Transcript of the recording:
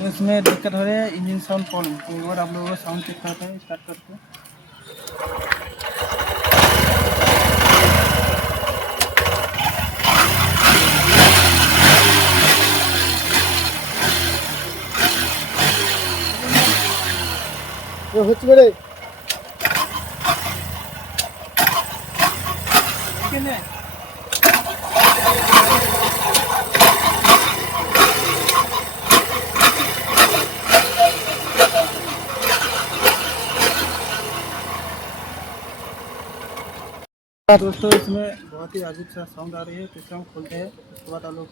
तो इसमें दिक्कत हो रही है इंजन साउंड प्रॉब्लम। तो एक बार आप लोगों को साउंड चेक करते हैं स्टार्ट करके। হচ্ছে বেড়ে ठीक है। दोस्तों इसमें बहुत ही अजीब सा साउंड आ रही है, तो इसे हम खोलते हैं। उसके बाद आप लोग